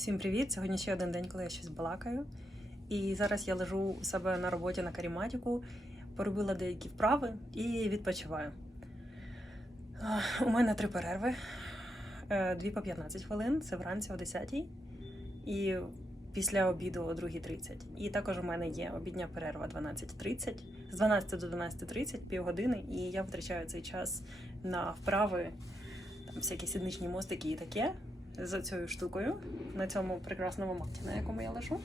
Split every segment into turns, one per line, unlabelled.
Всім привіт! Сьогодні ще один день, коли я щось балакаю. І зараз я лежу у себе на роботі на каріматіку, поробила деякі вправи і відпочиваю. У мене три перерви: Е, дві по 15 хвилин, це вранці о 10 і після обіду о 2.30. І також у мене є обідня перерва 12.30, з 12 до 12.30, півгодини, і я витрачаю цей час на вправи, там всякі сідничні мостики і таке за цією штукою на цьому прекрасному маті, на якому я лежу.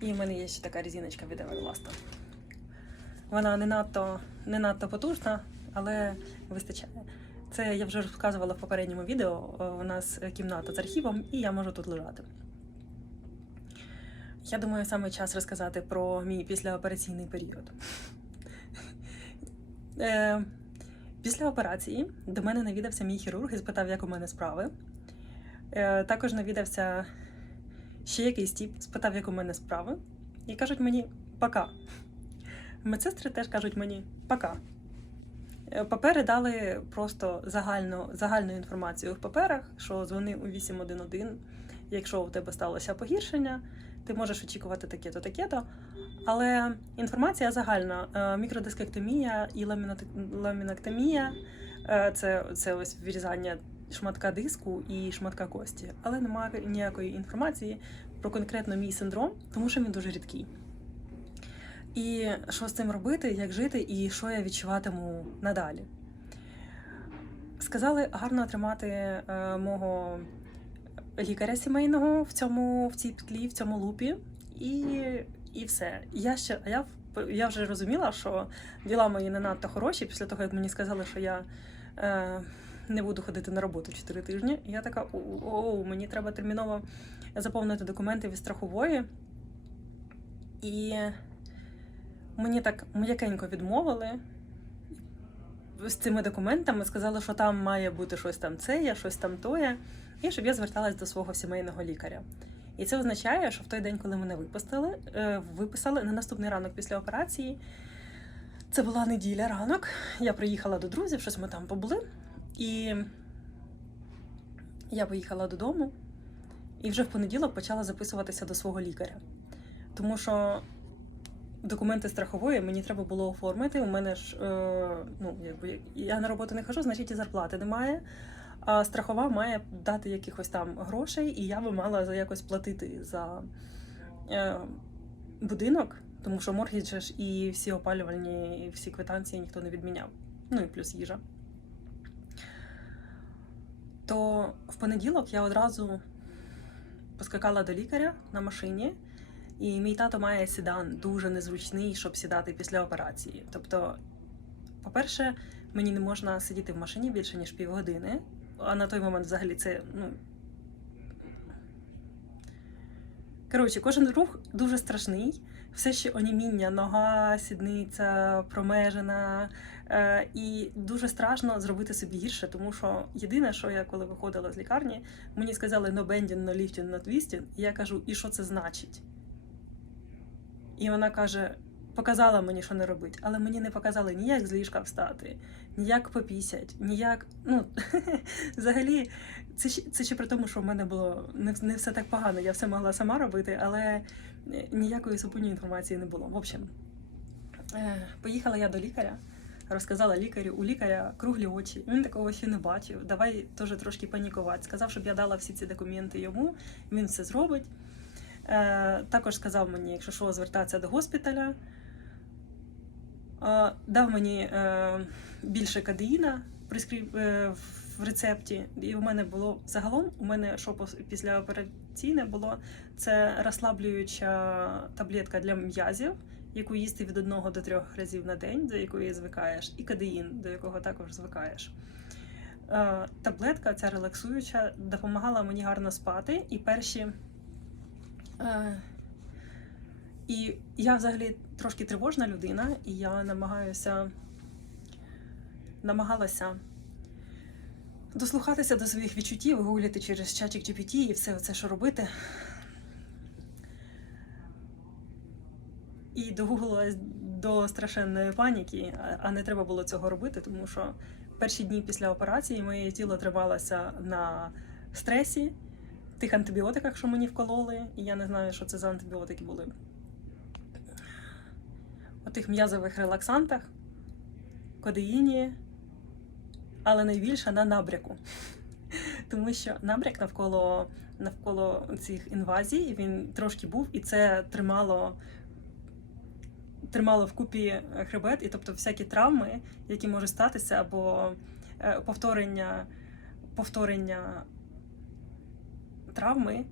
І в мене є ще така резиночка від Everlast. Вона не надто, не надто потужна, але вистачає. Це я вже розказувала в попередньому відео. У нас кімната з архівом, і я можу тут лежати. Я думаю, саме час розказати про мій післяопераційний період. Після операції до мене навідався мій хірург і спитав, як у мене справи. Е, Також навідався ще якийсь тіп, спитав, як у мене справи. І кажуть мені пока. Медсестри теж кажуть мені пока. Е, Папери дали просто загальну, загальну інформацію в паперах, що дзвони у 811, якщо у тебе сталося погіршення, ти можеш очікувати таке-то, таке-то. Але інформація загальна: Е, мікродискектомія і ламінектомія е, це, це ось вирізання шматка диску і шматка кості. Але немає ніякої інформації про конкретно мій синдром, тому що він дуже рідкий. І що з цим робити, як жити, і що я відчуватиму надалі. Сказали гарно тримати е, мого лікаря сімейного в цьому в цій петлі, в цьому лупі, і, і все. Я ще я, я вже розуміла, що діла мої не надто хороші після того, як мені сказали, що я е, не буду ходити на роботу 4 тижні. Я така: о, мені треба терміново заповнити документи від страхової. І мені так м'якенько відмовили з цими документами, сказали, що там має бути щось там це, щось там тоє, і щоб я зверталась до свого сімейного лікаря. І це означає, що в той день, коли мене випустили, е, виписали на наступний ранок після операції. Це була неділя ранок. Я приїхала до друзів, щось ми там побули. І я поїхала додому і вже в понеділок почала записуватися до свого лікаря. Тому що документи страхової мені треба було оформити. У мене ж е, ну, якби я на роботу не хожу, значить і зарплати немає. А страхова має дати якихось там грошей, і я би мала за якось платити за е, будинок, тому що моргідж ж і всі опалювальні, і всі квитанції ніхто не відміняв. Ну і плюс їжа. То в понеділок я одразу поскакала до лікаря на машині. І мій тато має сідан дуже незручний, щоб сідати після операції. Тобто, по-перше, мені не можна сидіти в машині більше ніж півгодини, а на той момент взагалі це ну. Коротше, кожен рух дуже страшний. Все ще оніміння, нога, сідниця, промежена. Е, і дуже страшно зробити собі гірше, тому що єдине, що я коли виходила з лікарні, мені сказали no bending, no lifting, no twisting, і я кажу, і що це значить? І вона каже: показала мені, що не робить, але мені не показали ніяк з ліжка встати, ніяк попісять, ніяк. Ну взагалі, це це ще при тому, що в мене було не, не все так погано. Я все могла сама робити, але е, ніякої супутньої інформації не було. В общем, е, поїхала я до лікаря. Розказала лікарю, у лікаря круглі очі. Він такого ще не бачив. Давай теж трошки панікувати. Сказав, щоб я дала всі ці документи йому. Він все зробить. Е, також сказав мені, якщо що, звертатися до госпіталя. Дав мені е, більше кадеїна е, в рецепті. І у мене було загалом, у мене що післяопераційне було це розслаблююча таблетка для м'язів, яку їсти від одного до трьох разів на день, до якої звикаєш, і кадеїн, до якого також звикаєш. Е, таблетка, ця релаксуюча, допомагала мені гарно спати, і перші. І я взагалі трошки тривожна людина, і я намагаюся намагалася дослухатися до своїх відчуттів, гугляти через чатик GPT і все це, що робити. І догуглилась до страшенної паніки, а- не треба було цього робити, тому що перші дні після операції моє тіло трималося на стресі, тих антибіотиках, що мені вкололи, і я не знаю, що це за антибіотики були. У тих м'язових релаксантах, кодеїні, але найбільше на набряку. Тому що набряк навколо, навколо цих інвазій він трошки був, і це тримало, тримало вкупі хребет, і тобто всякі травми, які можуть статися, або е, повторення, повторення травми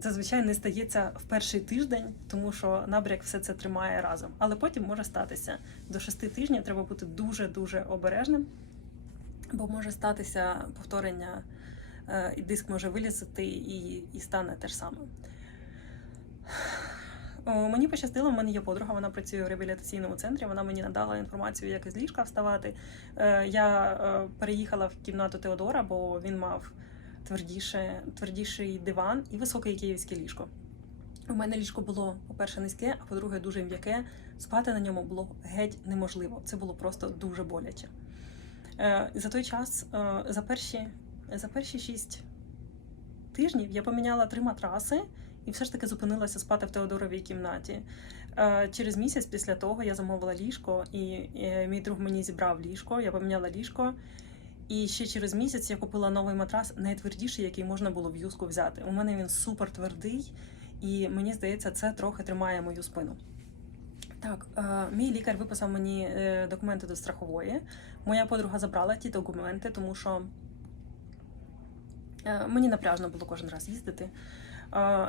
зазвичай не стається в перший тиждень, тому що набряк все це тримає разом. Але потім може статися. До шести тижнів треба бути дуже-дуже обережним, бо може статися повторення, е, і диск може вилізати і, і стане те ж саме. Мені пощастило, в мене є подруга, вона працює в реабілітаційному центрі. Вона мені надала інформацію, як із ліжка вставати. Е, Я е, переїхала в кімнату Теодора, бо він мав твердіше, твердіший диван і високе київське ліжко. У мене ліжко було, по-перше, низьке, а по-друге, дуже м'яке. Спати на ньому було геть неможливо. Це було просто дуже боляче. Е, За той час, е, за перші, за перші шість тижнів я поміняла три матраси і все ж таки зупинилася спати в Теодоровій кімнаті. Е, Через місяць після того я замовила ліжко, і мій друг мені зібрав ліжко, я поміняла ліжко. І ще через місяць я купила новий матрас, найтвердіший, який можна було в юску взяти. У мене він супер твердий, і мені здається, це трохи тримає мою спину. Так, е, мій лікар виписав мені е, документи до страхової. Моя подруга забрала ті документи, тому що е, мені напряжно було кожен раз їздити.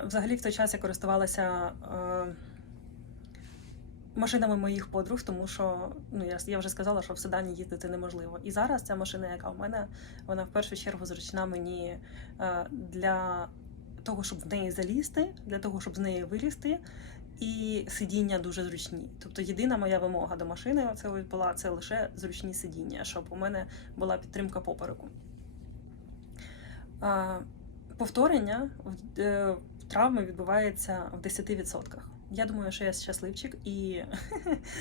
Взагалі, в той час я користувалася. Е, машинами моїх подруг, тому що ну я, я вже сказала, що в седані їздити неможливо. І зараз ця машина, яка в мене, вона в першу чергу зручна мені е, для того, щоб в неї залізти, для того, щоб з неї вилізти. І сидіння дуже зручні. Тобто єдина моя вимога до машини це була це лише зручні сидіння, щоб у мене була підтримка попереку. Повторення в, е, травми відбувається в 10%. Я думаю, що я щасливчик, і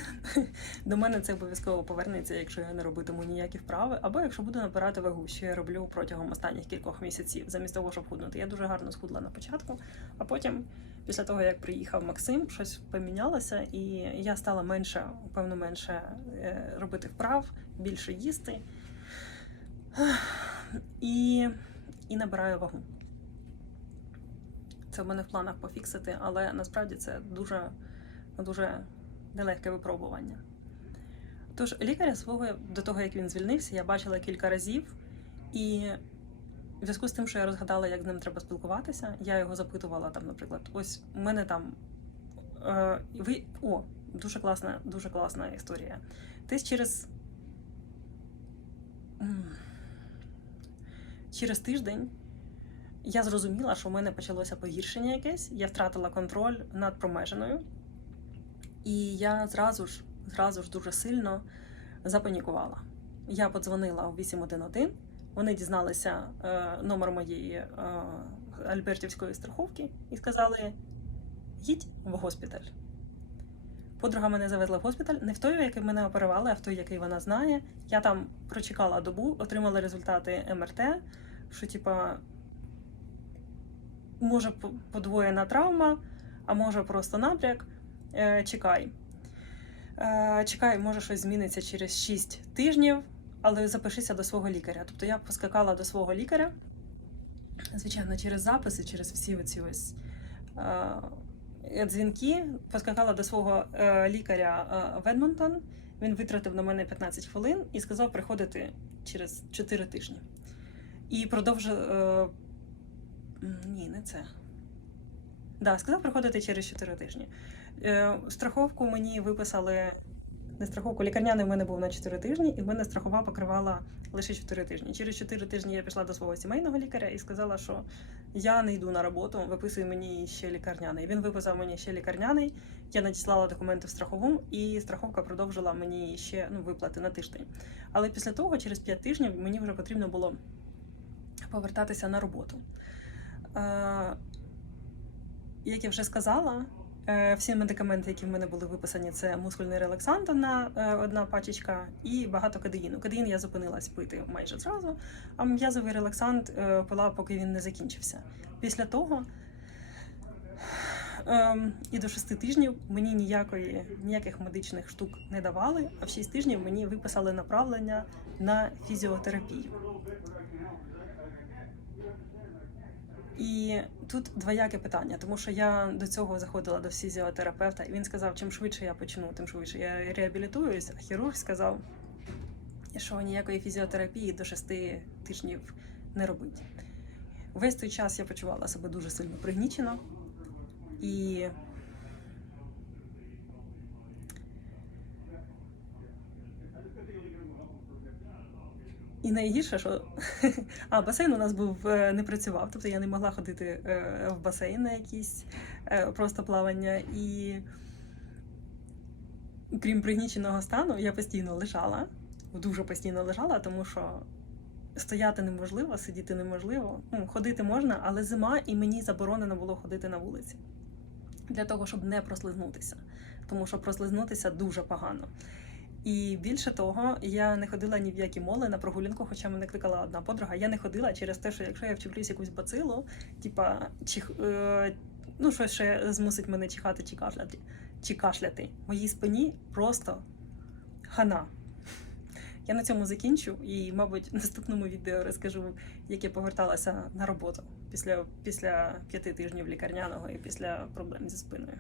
до мене це обов'язково повернеться, якщо я не робитиму ніякі вправи, або якщо буду набирати вагу, що я роблю протягом останніх кількох місяців, замість того, щоб худнути. Я дуже гарно схудла на початку, а потім, після того як приїхав Максим, щось помінялося, і я стала менше, певно, менше е, робити вправ, більше їсти і, і набираю вагу. Це в мене в планах пофіксити, але насправді це дуже, дуже нелегке випробування. Тож лікаря свого до того, як він звільнився, я бачила кілька разів, і в зв'язку з тим, що я розгадала, як з ним треба спілкуватися, я його запитувала там, наприклад, ось у мене там е, ви. О, дуже класна, дуже класна історія. Десь через. Через тиждень я зрозуміла, що в мене почалося погіршення якесь, я втратила контроль над промеженою, і я зразу ж, зразу ж дуже сильно запанікувала. Я подзвонила у 811, вони дізналися е, номер моєї е, Альбертівської страховки і сказали: їдь в госпіталь. Подруга мене завезла в госпіталь, не в той, який мене оперували, а в той, який вона знає. Я там прочекала добу, отримала результати МРТ, що типа може подвоєна травма, а може просто набряк. Е, чекай. Е, чекай, може щось зміниться через 6 тижнів, але запишися до свого лікаря. Тобто я поскакала до свого лікаря, звичайно, через записи, через всі оці ось. Е, дзвінки, поскакала до свого лікаря е, в Едмонтон. Він витратив на мене 15 хвилин і сказав приходити через 4 тижні. І продовжив. Ні, не це. Да, сказав приходити через 4 тижні. Е, страховку мені виписали. Не страховку, лікарняний в мене був на 4 тижні, і в мене страхова покривала лише 4 тижні. Через 4 тижні я пішла до свого сімейного лікаря і сказала, що я не йду на роботу, виписуй мені ще лікарняний. Він виписав мені ще лікарняний. Я надіслала документи в страхову, і страховка продовжила мені ще ну, виплати на тиждень. Але після того, через 5 тижнів, мені вже потрібно було повертатися на роботу. Е, як я вже сказала, Е, Всі медикаменти, які в мене були виписані, це мускульний релаксант, одна, е, одна пачечка, і багато кадеїну. Кадеїн я зупинилась пити майже зразу, а м'язовий релаксант пила, поки він не закінчився. Після того ем, і до шести тижнів мені ніякої, ніяких медичних штук не давали, а в шість тижнів мені виписали направлення на фізіотерапію. І тут двояке питання, тому що я до цього заходила до фізіотерапевта, і він сказав, чим швидше я почну, тим швидше я реабілітуюсь. А хірург сказав, що ніякої фізіотерапії до шести тижнів не робить. Весь той час я почувала себе дуже сильно пригнічено. І І найгірше, що а, басейн у нас був е, не працював, тобто я не могла ходити е, в басейн на якісь е, просто плавання. І крім пригніченого стану, я постійно лежала, дуже постійно лежала, тому що стояти неможливо, сидіти неможливо. Ну, ходити можна, але зима, і мені заборонено було ходити на вулиці для того, щоб не прослизнутися. Тому що прослизнутися дуже погано. І більше того, я не ходила ні в які моли на прогулянку, хоча мене кликала одна подруга. Я не ходила через те, що якщо я вчеплюсь якусь бацилу, типа чих, е, ну щось ще змусить мене чихати чи кашляти, чи кашляти. Моїй спині просто хана. Я на цьому закінчу і, мабуть, в наступному відео розкажу, як я поверталася на роботу після, після п'яти тижнів лікарняного і після проблем зі спиною.